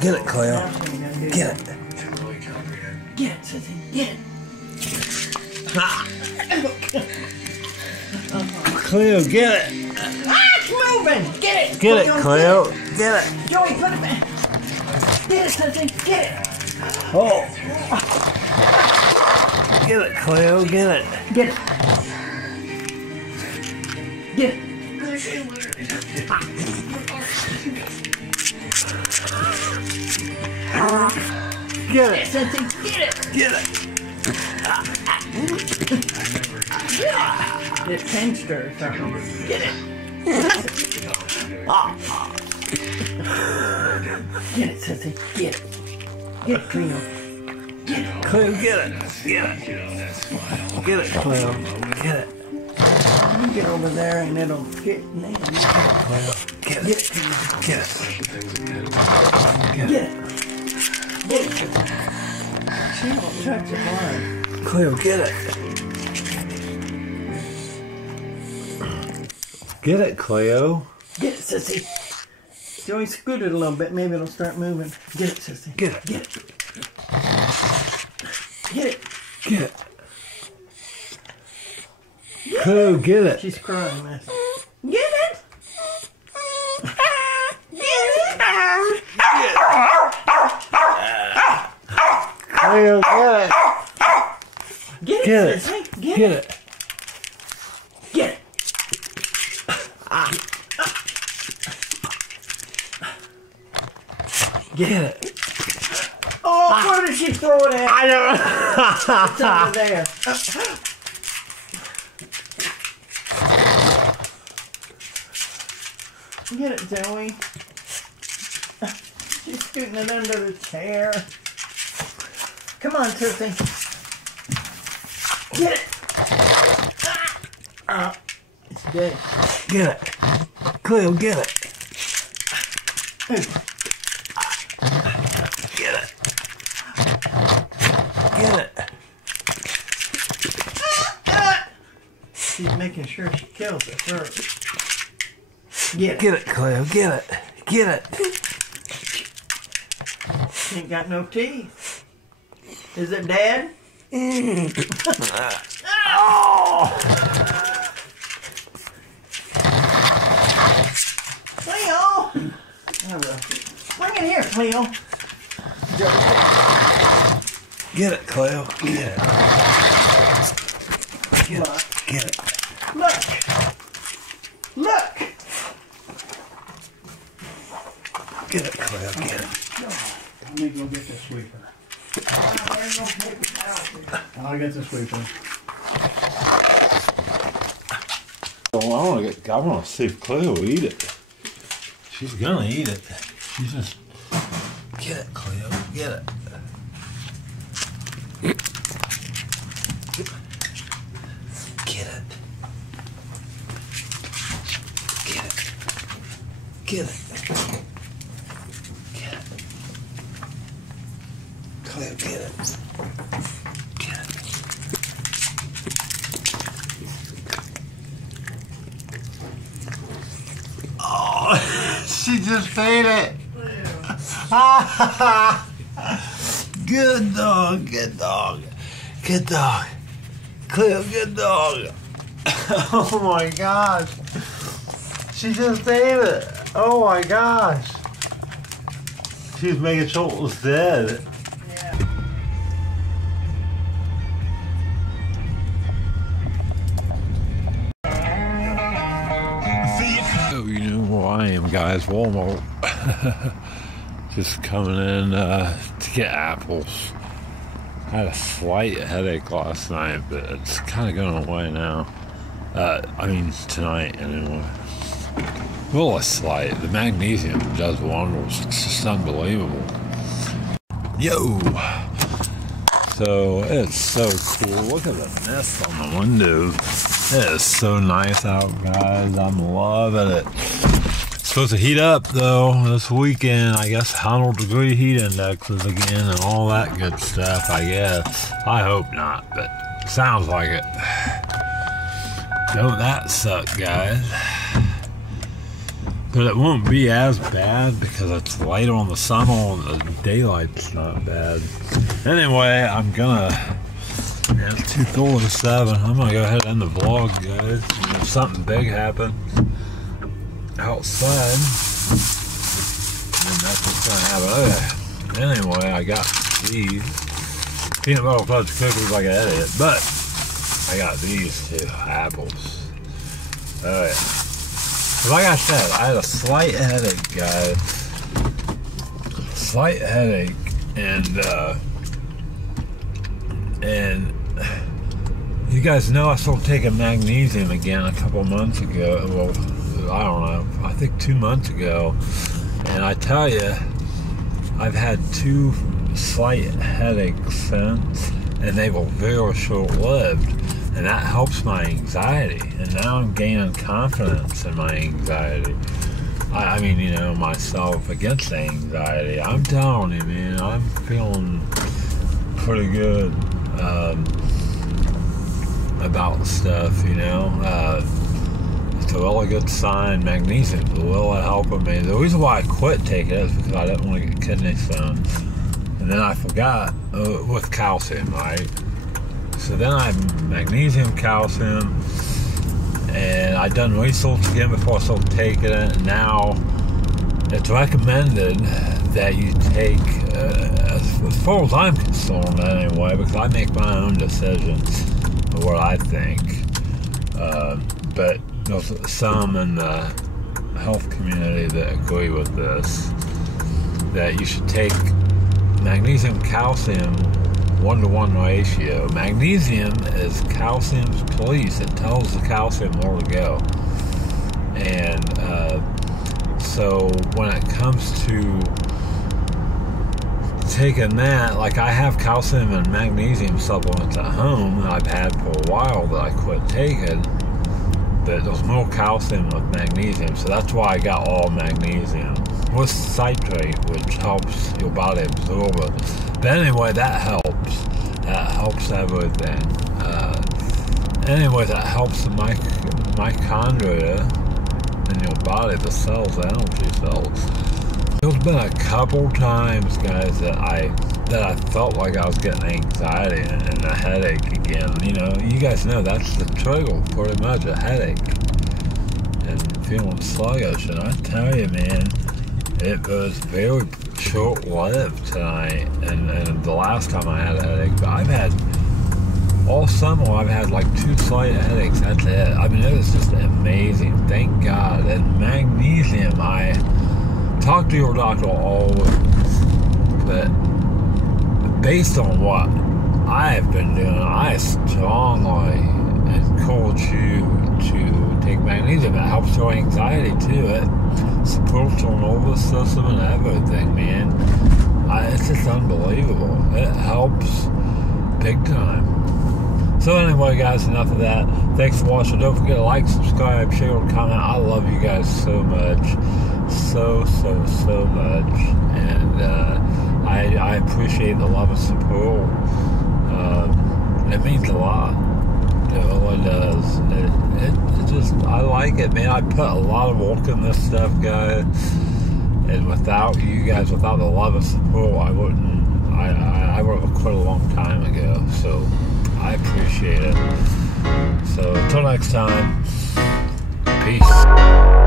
Get it, Cleo. Get it. Get it, Sissy. Get it. Cleo, get it. Ah, it's moving. Get it. Get it, Cleo. Get it. Joey, put it back. Get it, Sissy. Get it. Oh. Get it, Cleo. Get it. Get it. Get it. Get it. Sissy. Get it. Get it. It pinched her or something. Get it. Get it, Sissy. Get it. Get it, Cleo. Get it. Cleo, get it. Get it. Get it, Cleo. Get it. You get over there and it'll get me. Cleo. Get it. Get it. Get it. Get it. Get it. She won't touch the line. Cleo, get it. Get it, Cleo. Get it, Sissy. Joey, scoot it a little bit. Maybe it'll start moving. Get it, Sissy. Get it. Get it. Get it. Get it. Cleo, get it. She's crying, man. Get it. Cleo, get it. Get Get it, it. Sissy. Get it. Get it. Get it. Oh, where did she throw it at? I don't. It's over there. Get it, Joey. She's scooting it under the chair. Come on, Sissy. Get it. It's dead. Get it. Cleo, get it. Get it. Get it. She's making sure she kills it first. Get it. Get it, Cleo. Get it. Get it. She ain't got no teeth. Is it dead? Oh. Cleo! Bring it here, Cleo. Get it, Cleo. Get it. Get it. Get it. Look! Look! Get it, Cleo. Get it. Let me go get the sweeper. I'll get the sweeper. I want to see if Cleo will eat it. She's gonna eat it. She's just. Get it, Cleo. Get it. Get it. Get it. Get it. Get it. Cleo, get it. Get it. Oh, she just ate it. Good dog, good dog, good dog. Cleo, good dog. Oh my gosh. She just ate it. Oh my gosh. She was making sure it was dead. Oh, you know who I am, guys. Walmart. Just coming in to get apples. I had a slight headache last night, but it's kind of going away now. I mean, tonight anyway. Well, a slight. The magnesium does wonders. It's just unbelievable. Yo! So, it's so cool. Look at the nest on the window. It is so nice out, guys. I'm loving it. It's supposed to heat up, though, this weekend. I guess 100-degree heat indexes again and all that good stuff, I guess. I hope not, but sounds like it. Don't that suck, guys. but it won't be as bad because it's lighter on the sun, and the daylight's not bad. Anyway, I'm gonna, it's 2:47. I'm gonna go ahead and end the vlog, guys. If something big happens outside, then that's what's gonna happen. Okay. Anyway, I got these peanut butter fudge cookies like an idiot, but I got these two apples. Oh yeah. Like I said, I had a slight headache, guys. Slight headache, and you guys know I started taking magnesium again a couple months ago. Well, I don't know, I think 2 months ago. And I tell you, I've had 2 slight headaches since, and they were very short-lived. And that helps my anxiety. And now I'm gaining confidence in my anxiety. I mean, you know, myself against anxiety. I'm telling you, man, I'm feeling pretty good about stuff, you know. It's a really good sign. Magnesium's really helping me. The reason why I quit taking it is because I didn't want to get kidney stones. And then I forgot with calcium, right? So then I have magnesium, calcium, and I done research again before I started taking it. And now it's recommended that you take, as far as I'm concerned anyway, because I make my own decisions of what I think. But there's some in the health community that agree with this, that you should take magnesium, calcium, 1-to-1 ratio. Magnesium is calcium's police. It tells the calcium where to go. And so when it comes to taking that, like I have calcium and magnesium supplements at home that I've had for a while that I quit taking, but there's more calcium with magnesium, so that's why I got all magnesium with citrate, which helps your body absorb it. But anyway, that helps. That helps everything. Anyway, that helps the mitochondria in your body, the cells, the energy cells. There's been a couple times, guys, that I felt like I was getting anxiety and a headache again. You know, you guys know that's the trigger, pretty much, a headache and feeling sluggish. And I tell you, man, it was very short-lived tonight, and the last time I had a headache. But I've had, all summer, I've had like 2 slight headaches, that's it. I mean, it was just amazing, thank God. And magnesium, I talk to your doctor always, but based on what I've been doing, I strongly encourage you to take magnesium. It helps your anxiety too. It supports your nervous system and everything, man. It's just unbelievable. It helps big time. So anyway, guys, enough of that. Thanks for watching. Don't forget to like, subscribe, share, and comment. I love you guys so much. So much. And I appreciate the love and support. It means a lot. It really does. It just, I like it, man. I put a lot of work in this stuff, guys. And without you guys, without the love and support, I would have quit a long time ago. So I appreciate it. So until next time, peace.